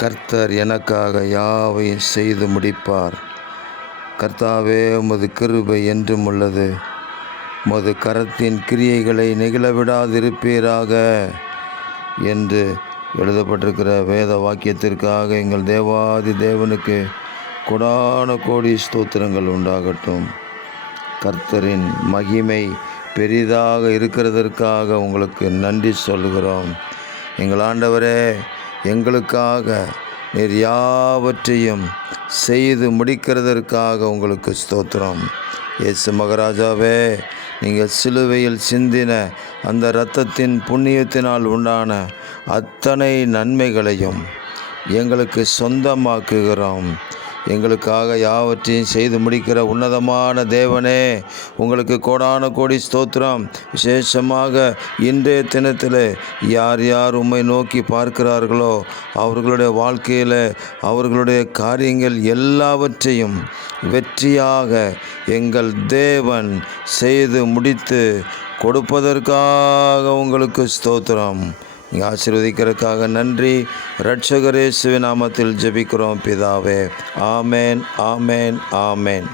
கர்த்தர் எனக்காக யாவையும் செய்து முடிப்பார். கர்த்தாவே, உமது கிருபை என்றும் உள்ளது. உமது கரத்தின் கிரியைகளை நெகிழவிடாதிருப்பீராக என்று எழுதப்பட்டிருக்கிற வேத வாக்கியத்திற்காக எங்கள் தேவாதி தேவனுக்கு கொடான கோடி ஸ்தோத்திரங்கள் உண்டாகட்டும். கர்த்தரின் மகிமை பெரிதாக இருக்கிறதற்காக உங்களுக்கு நன்றி சொல்கிறோம். எங்கள் ஆண்டவரே, எங்களுக்காக நீர் யாவற்றையும் செய்து முடிக்கிறதற்காக உங்களுக்கு ஸ்தோத்திரம். இயேசு மகராஜாவே, நீங்கள் சிலுவையில் சிந்தின அந்த இரத்தத்தின் புண்ணியத்தினால் உண்டான அத்தனை நன்மைகளையும் எங்களுக்கு சொந்தமாக்குகிறோம். எங்களுக்காக யாவற்றையும் செய்து முடிக்கிற உன்னதமான தேவனே, உங்களுக்கு கோடான கோடி ஸ்தோத்திரம். விசேஷமாக இன்றைய தினத்தில் யார் யார் உம்மை நோக்கி பார்க்கிறார்களோ அவர்களுடைய வாழ்க்கையில் அவர்களுடைய காரியங்கள் எல்லாவற்றையும் வெற்றியாக எங்கள் தேவன் செய்து முடித்து கொடுப்பதற்காக உங்களுக்கு ஸ்தோத்திரம். நீங்கள் ஆசீர்வதிக்கிறதுக்காக நன்றி. இரட்சகர் இயேசுவின் நாமத்தில் ஜெபிக்கிறோம் பிதாவே. ஆமேன், ஆமேன், ஆமேன்.